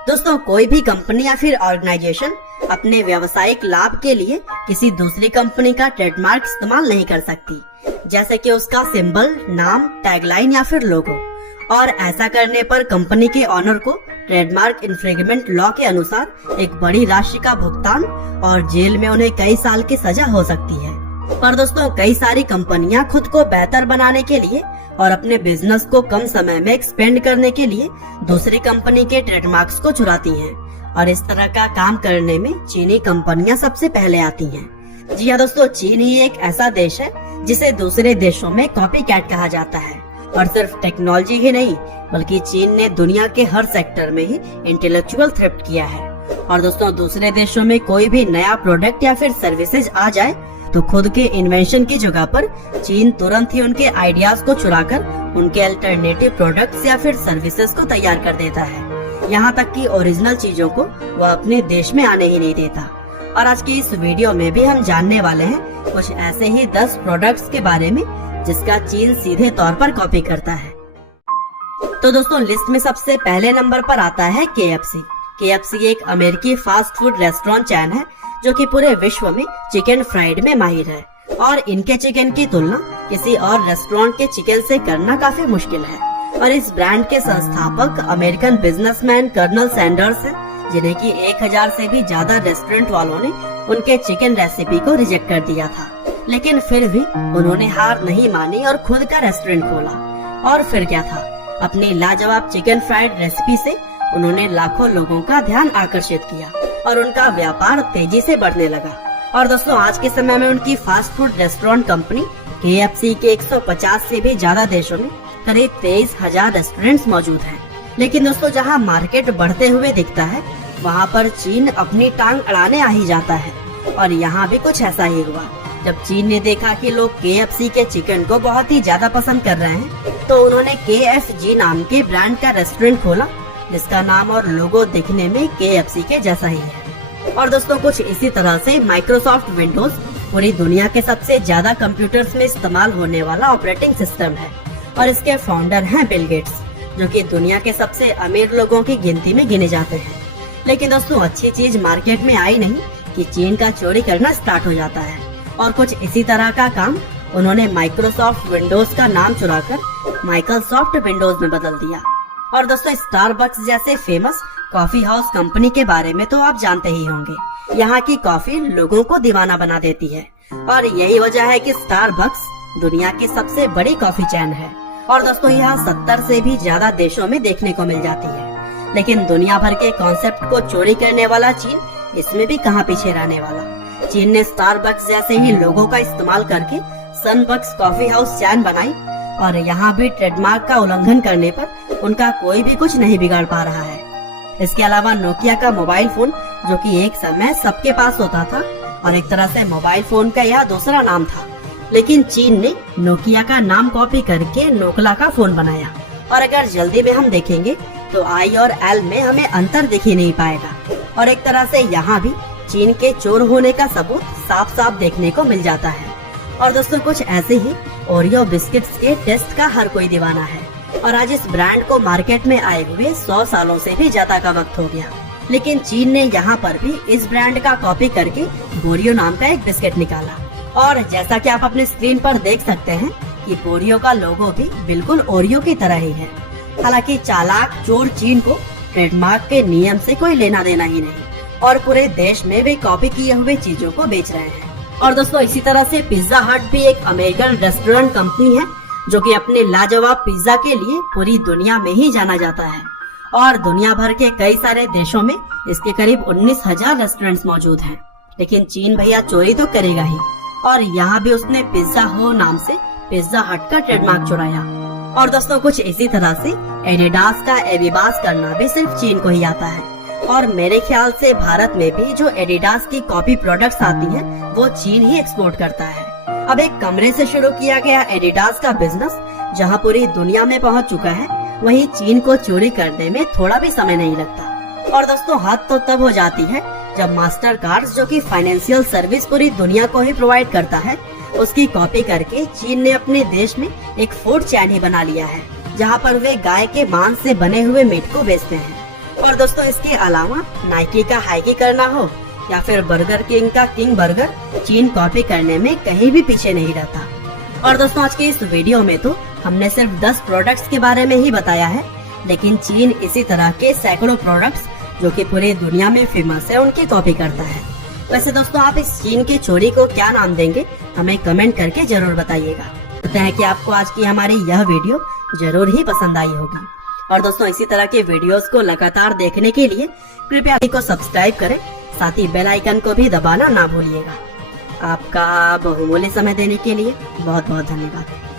दोस्तों, कोई भी कंपनी या फिर ऑर्गेनाइजेशन अपने व्यावसायिक लाभ के लिए किसी दूसरी कंपनी का ट्रेडमार्क इस्तेमाल नहीं कर सकती, जैसे कि उसका सिंबल, नाम, टैगलाइन या फिर लोगो। और ऐसा करने पर कंपनी के ऑनर को ट्रेडमार्क इन्फ्रिंजमेंट लॉ के अनुसार एक बड़ी राशि का भुगतान और जेल में उन्हें कई साल की सजा हो सकती है। पर दोस्तों, कई सारी कंपनियां खुद को बेहतर बनाने के लिए और अपने बिजनेस को कम समय में एक्सपेंड करने के लिए दूसरी कंपनी के ट्रेडमार्क्स को चुराती हैं, और इस तरह का काम करने में चीनी कंपनियां सबसे पहले आती हैं। जी हाँ दोस्तों, चीन ही एक ऐसा देश है जिसे दूसरे देशों में कॉपी कैट कहा जाता है। और सिर्फ टेक्नोलॉजी ही नहीं, बल्कि चीन ने दुनिया के हर सेक्टर में ही इंटेलेक्चुअल थ्रिफ्ट किया है। और दोस्तों, दूसरे देशों में कोई भी नया प्रोडक्ट या फिर सर्विसेज आ जाए तो खुद के इन्वेंशन की जगह पर चीन तुरंत ही उनके आइडियाज को चुराकर उनके अल्टरनेटिव प्रोडक्ट्स या फिर सर्विसेज को तैयार कर देता है। यहाँ तक कि ओरिजिनल चीजों को वह अपने देश में आने ही नहीं देता। और आज की इस वीडियो में भी हम जानने वाले हैं कुछ ऐसे ही 10 प्रोडक्ट्स के बारे में जिसका चीन सीधे तौर पर कॉपी करता है। तो दोस्तों, लिस्ट में सबसे पहले नंबर पर आता है KFC। KFC एक अमेरिकी फास्ट फूड रेस्टोरेंट चैन है जो कि पूरे विश्व में चिकन फ्राइड में माहिर है, और इनके चिकन की तुलना किसी और रेस्टोरेंट के चिकन से करना काफी मुश्किल है। और इस ब्रांड के संस्थापक अमेरिकन बिजनेसमैन कर्नल सैंडर्स हैं, जिन्हें कि 1000 से भी ज्यादा रेस्टोरेंट वालों ने उनके चिकन रेसिपी को रिजेक्ट कर दिया था, लेकिन फिर भी उन्होंने हार नहीं मानी और खुद का रेस्टोरेंट खोला। और फिर क्या था, अपनी लाजवाब चिकन फ्राइड रेसिपी से उन्होंने लाखों लोगों का ध्यान आकर्षित किया और उनका व्यापार तेजी से बढ़ने लगा। और दोस्तों, आज के समय में उनकी fast food restaurant company KFC के 150 से भी ज्यादा देशों में करीब 23,000 रेस्टोरेंट्स मौजूद हैं। लेकिन दोस्तों, जहां मार्केट बढ़ते हुए दिखता है, वहां पर चीन अपनी टांग अड़ाने आ ही जाता है। और यहाँ भी कुछ ऐसा ही हुआ। जब चीन ने देखा कि लोग KFC के चिकन को बहुत ही ज्यादा पसंद कर रहे हैं, तो उन्होंने KFG नाम के ब्रांड का रेस्टोरेंट खोला, जिसका नाम और लोगो दिखने में KFC के जैसा ही है। और दोस्तों, कुछ इसी तरह से माइक्रोसॉफ्ट विंडोज पूरी दुनिया के सबसे ज्यादा कंप्यूटर्स में इस्तेमाल होने वाला ऑपरेटिंग सिस्टम है, और इसके फाउंडर हैं बिल गेट्स, जो कि दुनिया के सबसे अमीर लोगों की गिनती में गिने जाते हैं। लेकिन दोस्तों, अच्छी चीज मार्केट में आई नहीं कि चीन का चोरी करना स्टार्ट हो जाता है। और कुछ इसी तरह का काम उन्होंने माइक्रोसॉफ्ट विंडोज का नाम चुराकर माइक्रोसॉफ्ट विंडोज में बदल दिया। और दोस्तों, स्टारबक्स जैसे फेमस कॉफी हाउस कंपनी के बारे में तो आप जानते ही होंगे। यहाँ की कॉफी लोगों को दीवाना बना देती है, और यही वजह है कि स्टारबक्स दुनिया की सबसे बड़ी कॉफी चैन है। और दोस्तों, यहाँ 70 से भी ज्यादा देशों में देखने को मिल जाती है। लेकिन दुनिया भर के कॉन्सेप्ट को चोरी करने वाला चीन इसमें भी कहाँ पीछे रहने वाला। चीन ने स्टारबक्स जैसे ही लोगों का इस्तेमाल करके सनबक्स कॉफी हाउस चैन बनाई, और यहाँ भी ट्रेडमार्क का उल्लंघन करने पर उनका कोई भी कुछ नहीं बिगाड़ पा रहा है। इसके अलावा नोकिया का मोबाइल फोन, जो कि एक समय सबके पास होता था और एक तरह से मोबाइल फोन का यह दूसरा नाम था, लेकिन चीन ने नोकिया का नाम कॉपी करके नोकला का फोन बनाया। और अगर जल्दी में हम देखेंगे तो आई और एल में हमें अंतर दिख ही नहीं पाएगा। और एक तरह से यहाँ भी चीन के चोर होने का सबूत साफ साफ देखने को मिल जाता है। और दोस्तों, कुछ ऐसे ही ओरियो बिस्किट्स के टेस्ट का हर कोई दीवाना है, और आज इस ब्रांड को मार्केट में आए हुए 100 सालों से भी ज्यादा का वक्त हो गया। लेकिन चीन ने यहाँ पर भी इस ब्रांड का कॉपी करके बोरियो नाम का एक बिस्किट निकाला। और जैसा कि आप अपने स्क्रीन पर देख सकते हैं कि बोरियो का लोगो भी बिल्कुल ओरियो की तरह ही है। हालांकि चालाक चोर चीन को ट्रेडमार्क के नियम से कोई लेना देना ही नहीं, और पूरे देश में वे कॉपी किए हुए चीजों को बेच रहे हैं। और दोस्तों, इसी तरह से पिज्जा हट भी एक अमेरिकन रेस्टोरेंट कंपनी है, जो कि अपने लाजवाब पिज्जा के लिए पूरी दुनिया में ही जाना जाता है। और दुनिया भर के कई सारे देशों में इसके करीब 19,000 रेस्टोरेंट्स मौजूद हैं। लेकिन चीन भैया चोरी तो करेगा ही, और यहाँ भी उसने पिज्जा हो नाम से पिज्जा हट का ट्रेडमार्क चुराया। और दोस्तों, कुछ इसी तरह से एडिडास का एविबास करना भी सिर्फ चीन को ही आता है। और मेरे ख्याल से भारत में भी जो एडिडास की कॉपी प्रोडक्ट्स आती हैं, वो चीन ही एक्सपोर्ट करता है। अब एक कमरे से शुरू किया गया एडिडास का बिजनेस जहां पूरी दुनिया में पहुंच चुका है, वहीं चीन को चोरी करने में थोड़ा भी समय नहीं लगता। और दोस्तों, हद तो तब हो जाती है जब मास्टर कार्ड, जो कि फाइनेंशियल सर्विस पूरी दुनिया को ही प्रोवाइड करता है, उसकी कॉपी करके चीन ने अपने देश में एक फूड चैन ही बना लिया है, जहां पर वे गाय के मांस से बने हुए मीट को बेचते हैं। और दोस्तों इसके अलावा नाइकी का हाइकी करना हो या फिर बर्गर किंग का किंग बर्गर, चीन कॉपी करने में कहीं भी पीछे नहीं रहता। और दोस्तों आज के इस वीडियो में तो हमने सिर्फ 10 प्रोडक्ट्स के बारे में ही बताया है, लेकिन चीन इसी तरह के सैकड़ों प्रोडक्ट्स जो कि पूरी दुनिया में फेमस है उनकी कॉपी करता है। वैसे दोस्तों आप इस चीन के चोरी को क्या नाम देंगे, हमें कमेंट करके जरूर बताइएगा। कहते हैं कि आपको आज की हमारी यह वीडियो जरूर ही पसंद आई होगी। और दोस्तों इसी तरह के वीडियोस को लगातार देखने के लिए कृपया को सब्सक्राइब करें, साथ ही बेल आइकन को भी दबाना ना भूलिएगा। आपका बहुमूल्य समय देने के लिए बहुत बहुत धन्यवाद।